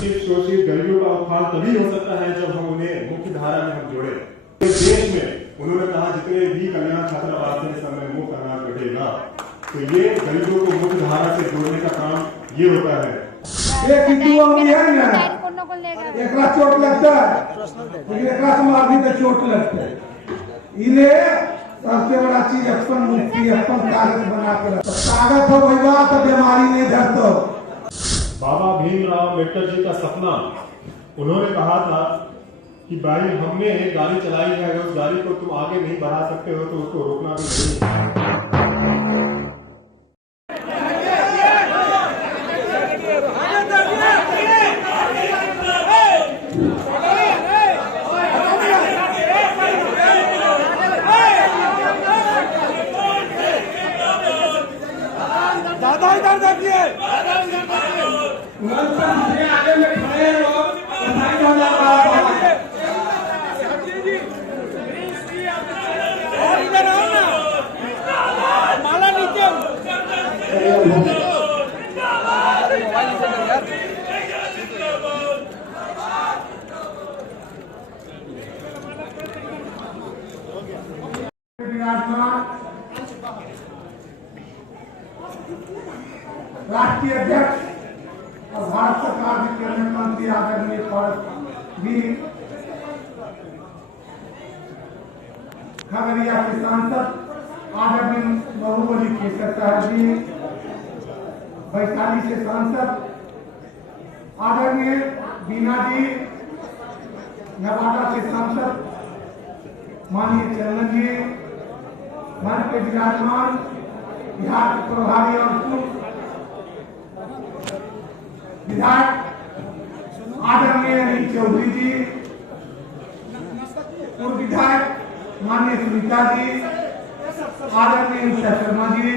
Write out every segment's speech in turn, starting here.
वंचित शोषित गरीबों का उत्थान तभी हो सकता है जब हम उन्हें मुख्य धारा में हम जोड़े। देश में उन्होंने कहा जितने भी कल्याण छात्रावास में समय मुफ्त अनाज घटेगा, तो ये गरीबों को मुख्य धारा से जोड़ने का काम ये होता है। एकरा चोट लगता है, एकरा से मारने का चोट लगता है। इन्हें सबसे बड़ा चीज अपन मुक्ति, अपन कागज बना कर कागज हो भैया तो बीमारी नहीं धरतो। बाबा भीमराव अम्बेडकर जी का सपना, उन्होंने कहा था कि भाई हमने एक गाड़ी चलाई है, उस गाड़ी को तुम आगे नहीं बढ़ा सकते हो तो उसको रोकना भी नहीं। दादा इधर देखिए, आगे में खड़े हो, इधर आओ ना, माला नीचे। राष्ट्रीय अध्यक्ष और भारत सरकार के कैबिनेट मंत्री आदरणीय भी खगड़िया के सांसद आदरणीय बाहुबली केसर साहब जी, वैशाली से सांसद आदरणीय बीना जी, नवादा से सांसद माननीय चरण जी, मन के विराजमान बिहार के प्रभारी और पूर्व विधायक आदरणीय अनिल चौधरी जी, पूर्व विधायक माननीय सुनीता जी, आदरणीय उषा शर्मा जी,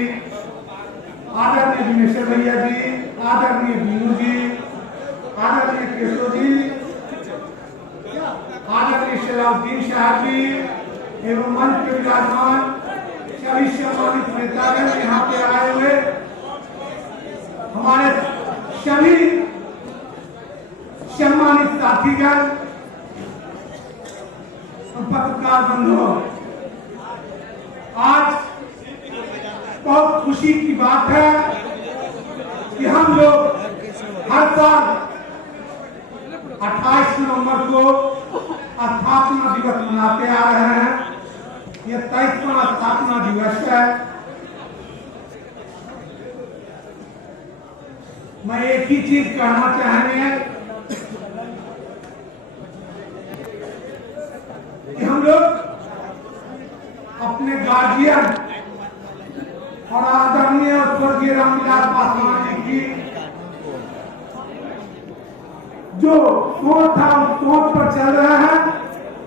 आदरणीय दिनेश्वर भैया जी, आदरणीय बीनू जी, आदरणीय केशव जी, आदरणीय शराउद्दीन साहब जी एवं मंच के विराजमान सभी सम्मानित नेतागण, यहाँ पे आए हुए हमारे सभी सम्मानित साथीगण, पत्रकार बंधुओं, आज बहुत खुशी की बात है कि हम लोग हर साल 28 नवंबर को स्थापना दिवस मनाते आ रहे हैं। यह 23वां स्थापना दिवस है। मैं एक ही चीज कहना चाहेंगे कि हम लोग अपने गार्जियन और आदरणीय स्वर्गीय रामविलास पासवान जी की जो सोच था उस सोच पर चल रहे हैं।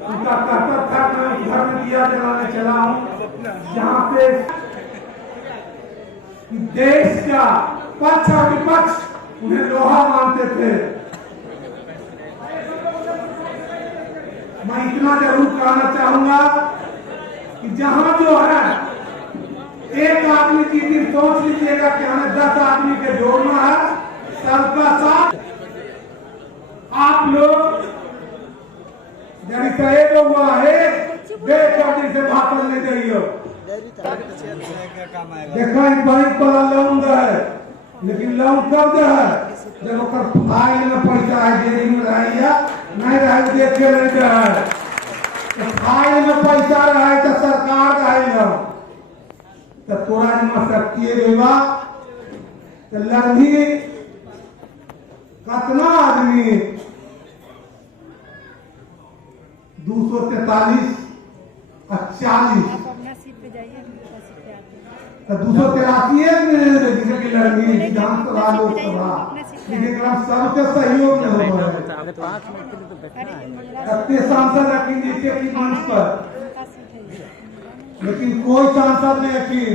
उनका कर्तव्य था कि मैं घर में दिया जलाने चला हूं, जहां पे देश का पक्ष और विपक्ष उन्हें लोहा मानते थे। मैं इतना जरूर कहना चाहूंगा कि जहां जो है एक आदमी की दिन सोच लीजिएगा कि हमें 10 आदमी के जोड़ना है, सबका साथ आप लोग यदि कहे हुआ है बेचौधी से भाषण ले जाइयो। देखो बैंक पर लोन है, लेकिन लोन कब है जब फाइल में पैसा है, जेबी में रहिए नहीं रहे देखे नहीं रहे। तो फाइल में पैसा रहे तो सरकार रहे तो तोरा में शक्ति देवा तो लड़नी कितना आदमी 243 और 40 283 की लड़नी विधानसभा लोकसभा सबके सहयोग में हो रहा है। सांसद रखी नीचे की मंच पर, लेकिन कोई सांसद नहीं रखी।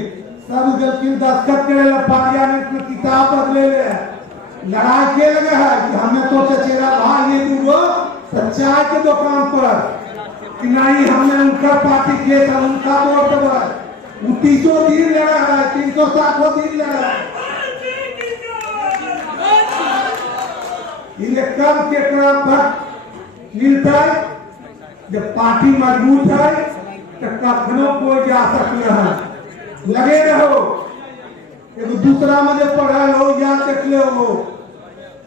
सब जबकि दस्तखत करे पार्लियामेंट में किताब पर ले लड़ाई के लगे है कि हमें तो चचेरा भाई ये दूंगो चाय के दुकान पर कि नहीं हमने उनका पार्टी के था, उनका वोट पर 300 दिन लड़ा है, 360 दिन लड़ा है। इन्हें कम के क्रम वक्त मिलता है। जब पार्टी मजबूत है तो कखनो कोई जा सकते हैं। लगे रहो। एगो दूसरा में जो पढ़ा लो या देख ले हो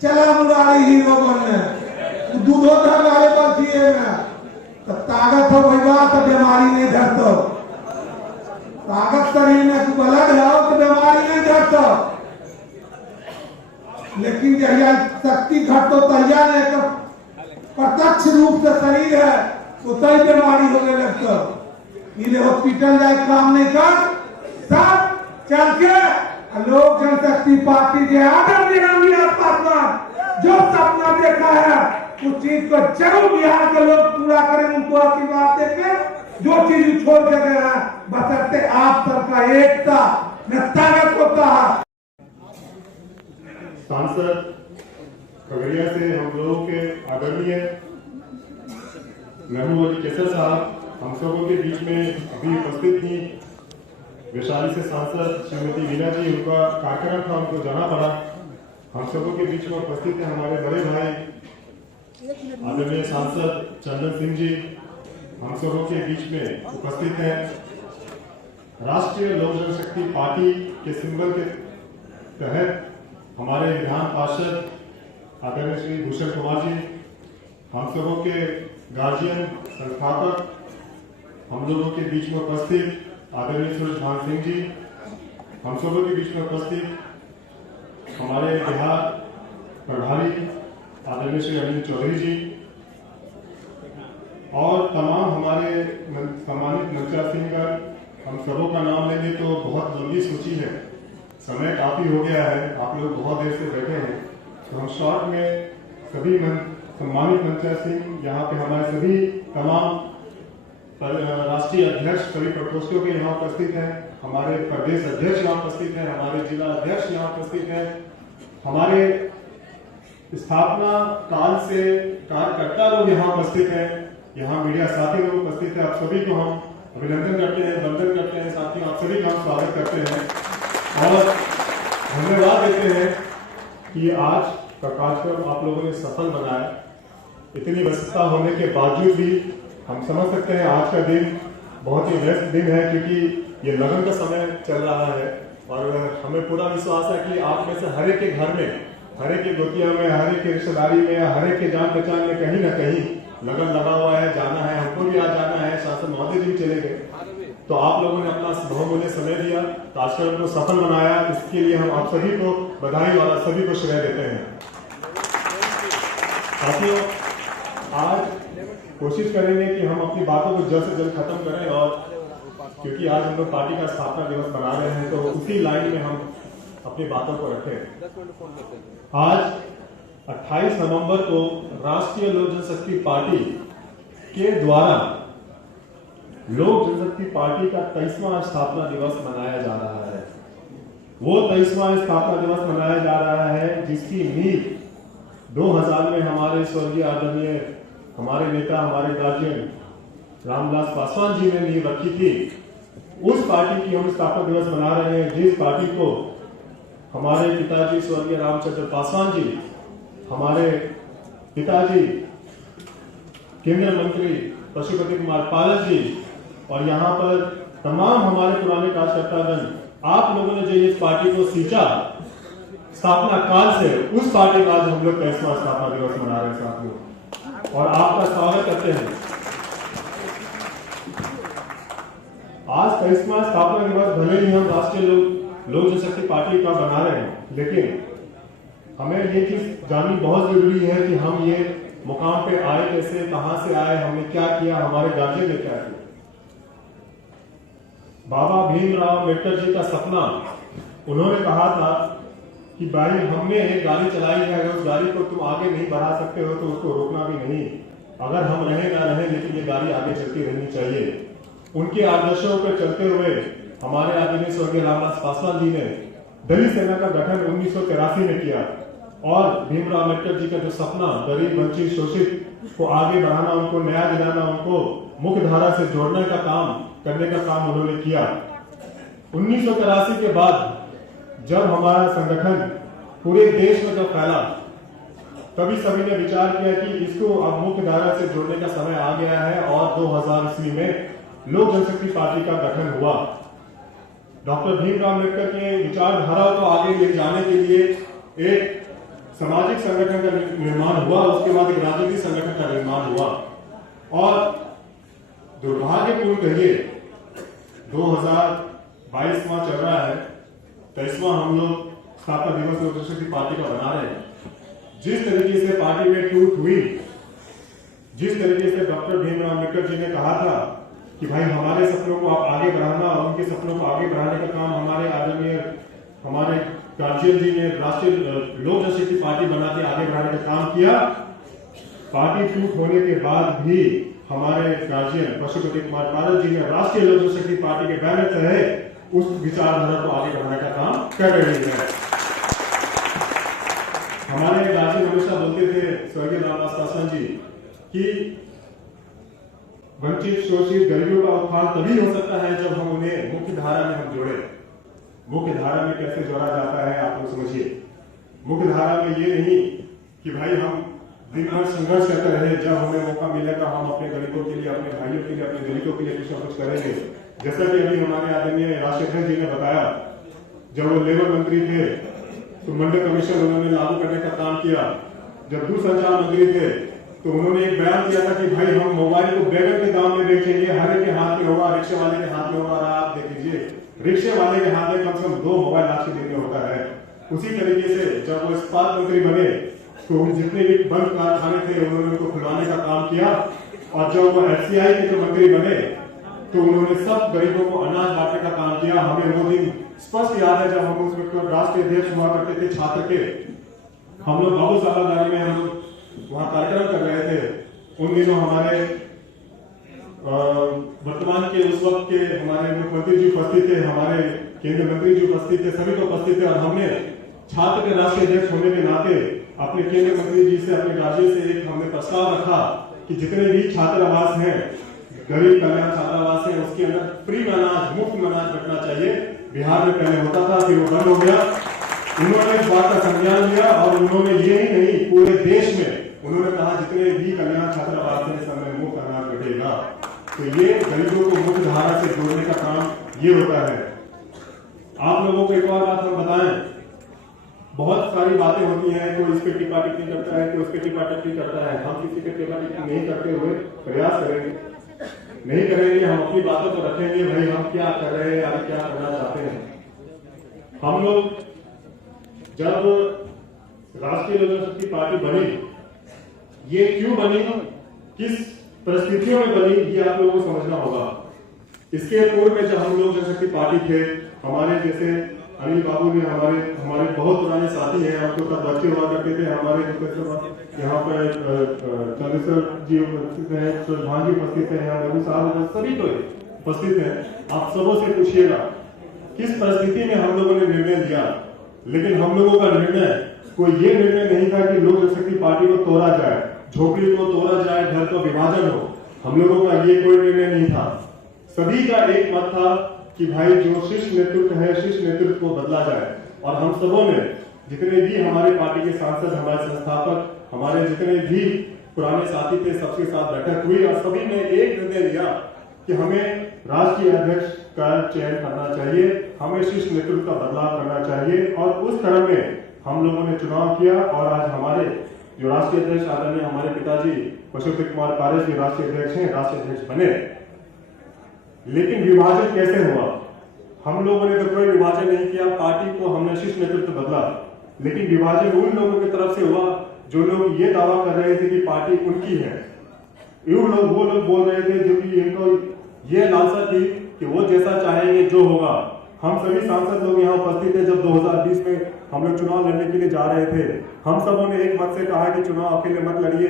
चला मुरारी हीरो बनने दूधो धर वाले बचिए में तो ताकत हो भैया तो बीमारी नहीं धरतो। ताकत शरीर में ब्लड है तो बीमारी नहीं धरतो। लेकिन जहिया शक्ति घटतो तहिया ने प्रत्यक्ष रूप से शरीर है तो तय बीमारी होने लगता। इन्हें हॉस्पिटल जाए काम नहीं कर सब चल के लोक जनशक्ति पार्टी के आदरणीय पासवान जो सपना देखा है उस चीज को जरूर बिहार के लोग पूरा करें। उनको आशीर्वाद देके जो चीज छोड़ के गए हैं बशर्ते आप सबका एकता में ताकत होता है। सांसद खगड़िया से हम लोगों के आदरणीय महबूब अली कैसर साहब हम सबों के बीच में अभी उपस्थित थी। वैशाली से सांसद श्रीमती वीना जी, उनका कार्यक्रम था, उनको जाना पड़ा। हम सबों के बीच में उपस्थित है हमारे बड़े भाई आदरणीय सांसद चंदन सिंह जी, हम सबों के बीच में उपस्थित हैं। राष्ट्रीय लोक जनशक्ति पार्टी के सिंबल के तहत हमारे विधान पार्षद आदरणीय श्री भूषण कुमार जी, हम सबों के गार्जियन संस्थापक हम लोगों के बीच में उपस्थित आदरणीय सुरेश भान सिंह जी, हम सबों के बीच में उपस्थित हमारे बिहार प्रभारी आदरणीय श्री अनिल चौधरी जी और तमाम हमारे सम्मानित मंचा सिंहगण, हम सबों का नाम लेंगे तो बहुत लंबी सूची है, समय काफी हो गया है, आप लोग बहुत देर से बैठे हैं, तो हम शॉर्ट में सभी सम्मानित मंचा सिंह, यहाँ पे हमारे सभी तमाम राष्ट्रीय अध्यक्ष सभी प्रकोष्ठों के यहाँ उपस्थित हैं, हमारे प्रदेश अध्यक्ष यहाँ उपस्थित हैं, हमारे जिला अध्यक्ष यहाँ उपस्थित हैं, हमारे स्थापना काल से कार्यकर्ता लोग यहाँ उपस्थित हैं, यहाँ मीडिया साथी लोग उपस्थित हैं। आप सभी को हम अभिनंदन करते हैं, वंदन करते हैं, साथियों आप सभी का हम स्वागत करते हैं और धन्यवाद देते हैं कि आज का कार्यक्रम आप लोगों ने सफल बनाया। इतनी व्यस्तता होने के बावजूद भी हम समझ सकते हैं आज का दिन बहुत ही व्यस्त दिन है, क्योंकि ये लगन का समय चल रहा है और हमें पूरा विश्वास है कि आप में से हर एक के घर में, हर एक के गोतिया में, हर एक के रिश्तेदारी में, हर एक के जान पहचान में कहीं ना कहीं लगन लगा हुआ है, जाना है, हमको भी आज जाना है, शासन महोदय जी भी चले गए, तो आप लोगों ने अपना बहुमूल्य समय दिया, कार्यक्रम को सफल बनाया, इसके लिए हम आप सभी को बधाई और आप सभी को श्रेय देते हैं। साथियों, आज कोशिश करेंगे कि हम अपनी बातों को जल्द से जल्द खत्म करें और क्योंकि आज हम लोग पार्टी का स्थापना दिवस मना रहे हैं तो उसी लाइन में हम अपनी बातों को रखें। आज 28 नवंबर को राष्ट्रीय लोक जनशक्ति पार्टी के द्वारा लोक जनशक्ति पार्टी का 23वां स्थापना दिवस मनाया जा रहा है। वो 23वां स्थापना दिवस मनाया जा रहा है जिसकी नींव 2000 में हमारे स्वर्गीय आदरणीय हमारे नेता, हमारे गार्जियन रामविलास पासवान जी ने नींव रखी थी। उस पार्टी की हम स्थापना दिवस मना रहे हैं, जिस पार्टी को हमारे पिताजी स्वर्गीय रामचंद्र पासवान जी, हमारे पिताजी केंद्रीय मंत्री पशुपति कुमार पाल जी और यहाँ पर तमाम हमारे पुराने कार्यकर्तागण, आप लोगों ने जो इस पार्टी को सींचा स्थापना काल से, उस पार्टी का आज हम लोग 23वां स्थापना दिवस मना रहे हैं साथियों और आपका स्वागत करते हैं। आज 23वां स्थापना दिवस भले ही हम राष्ट्रीय लोक जनशक्ति पार्टी का बना रहे हैं, लेकिन हमें ये चीज जाननी बहुत जरूरी है कि हम ये मुकाम पे आए कैसे, कहां से आए, हमने क्या किया, हमारे गार्जियन ने क्या किया। बाबा भीमराव अम्बेडकर जी का सपना, उन्होंने कहा था कि भाई हमने एक गाड़ी चलाई है, अगर उस गाड़ी को तुम आगे नहीं बढ़ा सकते हो तो उसको रोकना भी नहीं, अगर हम रहे ना रहे लेकिन ये गाड़ी आगे चलती रहनी चाहिए। उनके आदर्शों पर चलते हुए हमारे आदरणीय स्वर्गीय रामविलास पासवान जी ने दलित सेना का गठन 1983 में किया और भीमराव अम्बेडकर जी का जो सपना गरीब, वंचित, शोषित को आगे बढ़ाना, उनको न्याय दिलाना, उनको मुख्य धारा से जोड़ने का काम करने का काम उन्होंने किया। 1983 के बाद जब हमारा संगठन पूरे देश में जब फैला तभी सभी ने विचार किया कि इसको अब मुख्य धारा से जोड़ने का समय आ गया है और 2000 ईस्वी में लोक जनशक्ति पार्टी का गठन हुआ। डॉक्टर भीमराव अम्बेडकर के विचारधारा को आगे ले जाने के लिए एक सामाजिक संगठन का निर्माण हुआ, उसके बाद एक राजनीतिक संगठन का निर्माण हुआ और दुर्भाग्यपूर्ण कहिए 2022वां चल रहा है, 23वां हम लोग स्थापना दिवस लोक जनशक्ति पार्टी का बना रहे हैं। जिस तरीके से पार्टी में टूट हुई, जिस तरीके से डॉक्टर भीमराव अम्बेडकर जी ने कहा था कि भाई हमारे सपनों को आप आगे बढ़ाना और उनके सपनों को आगे बढ़ाने का काम हमारे आदरणीय हमारे गार्जियन जी ने राष्ट्रीय लोक जनशक्ति पार्टी बना के आगे बढ़ाने का काम किया। पार्टी टूट होने के बाद भी हमारे गार्जियन पशुपति कुमार पारस जी ने राष्ट्रीय लोक जनशक्ति पार्टी के बैनर तहत उस विचारधारा को आगे बढ़ाने का काम कर रही है। हमारे गार्जियन हमेशा बोलते थे, स्वर्गीय रामदास पासवान जी, कि वंचित शोषित गरीबों का उत्थान तभी हो सकता है जब हम उन्हें मुख्य धारा में हम जोड़े। मुख्य धारा में कैसे जोड़ा जाता है आप लोग समझिए। मुख्य धारा में ये नहीं कि भाई हम दिन भर संघर्ष करते रहे, जब हमें मौका मिलेगा हम अपने गरीबों के लिए, अपने भाइयों के लिए, अपने दलितों के लिए कुछ न कुछ करेंगे। जैसा कि अभी हमारे आदरणीय राष्ट्रीय अध्यक्ष जी ने बताया, जब वो लेबर मंत्री थे तो मंडल कमीशन उन्होंने लागू करने का काम किया। जब दूरसंचार मंत्री थे तो उन्होंने एक बयान दिया था कि भाई हम मोबाइल को बैगन के दाम में बेचेंगे, हर एक के हाथ में होगा, रिक्शे वाले के हाथ में होगा। आप देख लीजिए, रिक्शे वाले के हाथ में कम से कम 2 मोबाइल आज के दिन में होता है। उसी तरीके से जब वो इस्पात मंत्री बने तो जितने भी बंद कारखाने थे उन्होंने उनको खुलवाने का काम किया और जब वो FCI के जो मंत्री बने तो उन्होंने सब गरीबों को अनाज बांटने का काम किया। हमें वो दिन स्पष्ट याद है जब हम उसमें राष्ट्रीय अध्यक्ष हुआ करते थे छात्र के, हम लोग बाबू सालागारी में हम लोग वहां कार्यक्रम कर रहे थे। उन दिनों हमारे वर्तमान के उस वक्त के हमारे मुख्यमंत्री जी उपस्थित थे, हमारे केंद्रीय मंत्री जी उपस्थित थे, सभी तो उपस्थित थे और हमने छात्र के राष्ट्रीय अध्यक्ष होने के नाते अपने केंद्रीय मंत्री जी से, अपने राज्य से एक हमने प्रस्ताव रखा कि जितने भी छात्र आवास हैं, गरीब कल्याण छात्रावास है, उसके अंदर फ्री में अनाज, मुफ्त में अनाज बंटना चाहिए। बिहार में पहले होता था, फिर वो बंद हो गया। उन्होंने इस बात का संज्ञान लिया और उन्होंने ये ही नहीं पूरे देश में उन्होंने कहा जितने भी कल्याण छात्रावास हैं सब में मुफ्त अनाज बंटेगा। तो ये गरीबों को मुख्य धारा से जोड़ने का काम ये होता है। आप लोगों को एक और बात हम बताएं, बहुत सारी बातें होती हैं, कोई इस पे टिप्पा टिप्पणी करता है, कोई उस पे टिप्पा टिप्पणी करता है। हम किसी पे टिप्पा टिप्पणी नहीं करते हुए प्रयास करेंगे, नहीं करेंगे, हम अपनी बातों को रखेंगे, भाई हम क्या कर रहे हैं, आगे क्या करना चाहते हैं। हम लोग जब राष्ट्रीय लोक जनशक्ति पार्टी बनी, ये क्यों बनी, किस परिस्थितियों में बनी, ये आप लोगों को समझना होगा। इसके पूर्व में जब हम लोग जनशक्ति पार्टी थे, हमारे जैसे अनिल बाबू ने हमारे बहुत पुराने साथी हैं, हम तो तब बच्चे हुआ करते थे। हमारे यहाँ पर चंद्रेश्वर जी उपस्थित हैं, सुरभान जी उपस्थित हैं, यहाँ रघु साहब सभी तो उपस्थित हैं। आप सबों से पूछिएगा किस परिस्थिति में हम लोगों ने निर्णय लिया। लेकिन हम लोगों का निर्णय कोई ये निर्णय नहीं था कि लोक जनशक्ति पार्टी को तोड़ा जाए, झोपड़ी को तोड़ा जाए, घर को विभाजन हो। हम लोगों का ये कोई निर्णय नहीं था। सभी का एक मत था कि भाई जो शीर्ष नेतृत्व है, शीर्ष नेतृत्व को बदला जाए। और हम सबों ने, जितने भी हमारे पार्टी के सांसद, हमारे संस्थापक, हमारे जितने भी पुराने साथी थे, सबके साथ बैठक हुई और सभी ने एक निर्णय लिया कि हमें राष्ट्रीय अध्यक्ष का चयन करना चाहिए, हमें शीर्ष नेतृत्व का बदलाव करना चाहिए। और उस क्रम में हम लोगों ने चुनाव किया और आज हमारे जो राष्ट्रीय अध्यक्ष आदरणीय हमारे पिताजी पशुपति कुमार पारस जी राष्ट्रीय अध्यक्ष हैं, राष्ट्रीय अध्यक्ष बने। लेकिन विभाजन कैसे हुआ? हम लोगों ने तो कोई विभाजन नहीं किया, पार्टी को हमने शीर्ष नेतृत्व बदला। लेकिन विभाजन उन लोगों की तरफ से हुआ जो लोग ये दावा कर रहे थे कि पार्टी उनकी है। वो लोग बोल रहे थे जो कि इनको ये लालसा थी कि वो जैसा चाहेंगे जो होगा। हम सभी सांसद लोग यहाँ उपस्थित थे जब 2020 में हम लोग चुनाव लड़ने के लिए जा रहे थे। हम सबों ने एक मत से कहा कि चुनाव अकेले मत लड़िए,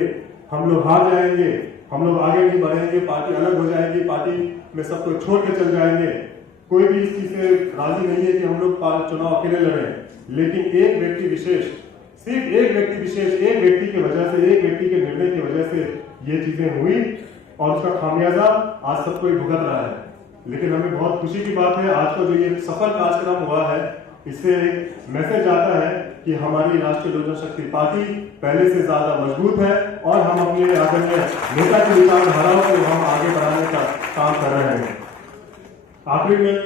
हम लोग हार जाएंगे, हम लोग आगे नहीं बढ़ेंगे, पार्टी अलग हो जाएगी, पार्टी में सबको छोड़ के चल जाएंगे। कोई भी इस चीज से राजी नहीं है कि हम लोग चुनाव अकेले लड़ें। लेकिन एक व्यक्ति विशेष, सिर्फ एक व्यक्ति विशेष, एक व्यक्ति की वजह से, एक व्यक्ति के निर्णय की वजह से ये चीजें हुई और उसका खामियाजा आज सबको भुगत रहा है। लेकिन हमें बहुत खुशी की बात है, आज का जो ये सफल कार्यक्रम हुआ है, इससे एक मैसेज आता है कि हमारी राष्ट्रीय लोक जनशक्ति पार्टी पहले से ज्यादा मजबूत है और हम अपने आदरणीय नेता की विचारधाराओं को हम आगे बढ़ाने का काम कर रहे हैं। आखिर में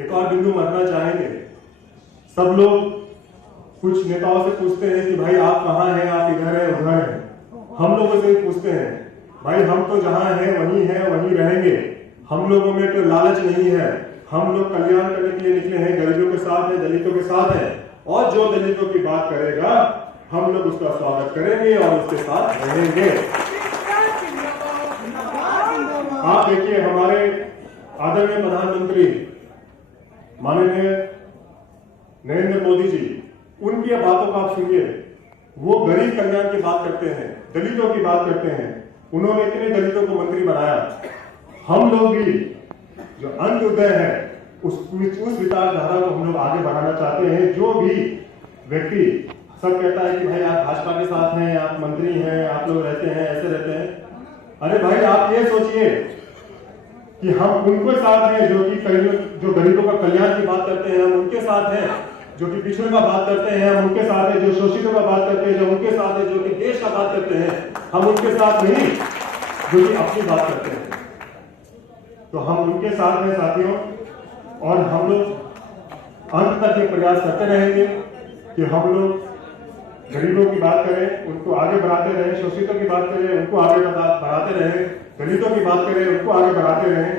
एक और बिंदु मरना चाहेंगे। सब लोग कुछ नेताओं से पूछते हैं कि भाई आप कहाँ हैं, आप इधर हैं उधर हैं। हम लोगों से पूछते हैं भाई हम तो जहां हैं वहीं रहेंगे। हम लोगों में तो लालच नहीं है, हम लोग कल्याण करने के लिए निकले हैं, गरीबों के साथ हैं, दलितों के साथ हैं, और जो दलितों की बात करेगा हम लोग उसका स्वागत करेंगे और उसके साथ रहेंगे। आप देखिए हमारे आदरणीय प्रधानमंत्री माननीय नरेंद्र मोदी जी, उनकी बातों को आप सुनिए। वो गरीब कल्याण की बात करते हैं, दलितों की बात करते हैं। उन्होंने इतने दलितों को मंत्री बनाया। हम लोग भी जो अंत्योदय है उस विचारधारा को हम लोग आगे बढ़ाना चाहते हैं। जो भी व्यक्ति सब कहता है कि भाई आप भाजपा के साथ हैं, आप मंत्री हैं, आप लोग रहते हैं, ऐसे रहते हैं। अरे भाई आप ये सोचिए कि हम उनके साथ हैं जो गरीबों का कल्याण की बात करते हैं, हम उनके साथ हैं। जो कि पिछड़ों का बात करते हैं हम उनके साथ हैं, जो शोषितों का बात करते हैं जो उनके साथ है, जो कि देश का बात करते हैं हम उनके साथ नहीं, जो कि अपनी बात करते हैं। तो हम उनके साथ हैं साथियों, और हम लोग अंत तक ये प्रयास करते रहेंगे कि हम लोग गरीबों की बात करें, उनको आगे बढ़ाते रहें, शोषितों की बात करें, उनको आगे बढ़ाते रहें, दलितों की बात करें, उनको आगे बढ़ाते रहें।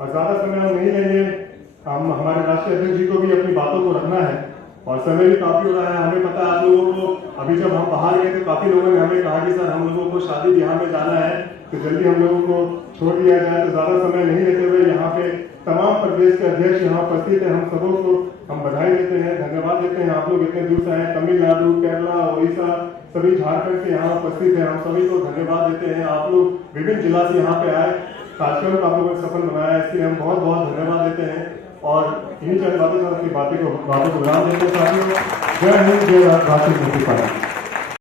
और ज्यादा समय हम नहीं लेंगे, हम हमारे राष्ट्रीय अध्यक्ष जी को भी अपनी बातों को रखना है और समय भी काफी हो रहा है। हमें पता है आप लोगों को, अभी जब हम बाहर गए तो काफी लोगों ने हमें कहा कि सर हम लोगों को शादी ब्याह में जाना है तो जल्दी हम लोगों को छोड़ दिया जाए। तो ज्यादा समय नहीं लेते हुए यहाँ पे तमाम प्रदेश के अध्यक्ष यहाँ उपस्थित है, हम सबों को हम बधाई देते हैं, धन्यवाद देते हैं। आप लोग इतने दूर से आए, तमिलनाडु, केरला, उड़ीसा, सभी झारखंड से यहाँ उपस्थित है, हम सभी को धन्यवाद देते हैं। आप लोग विभिन्न जिला से यहाँ पे आए, कार्यक्रम को आप लोगों ने सफल बनाया, इसलिए हम बहुत बहुत धन्यवाद देते हैं। और इन्हीं चंद बातों से अपनी बातों को विराम देते हैं साथियों। जय हिंद, जय राष्ट्रीय पार्टी।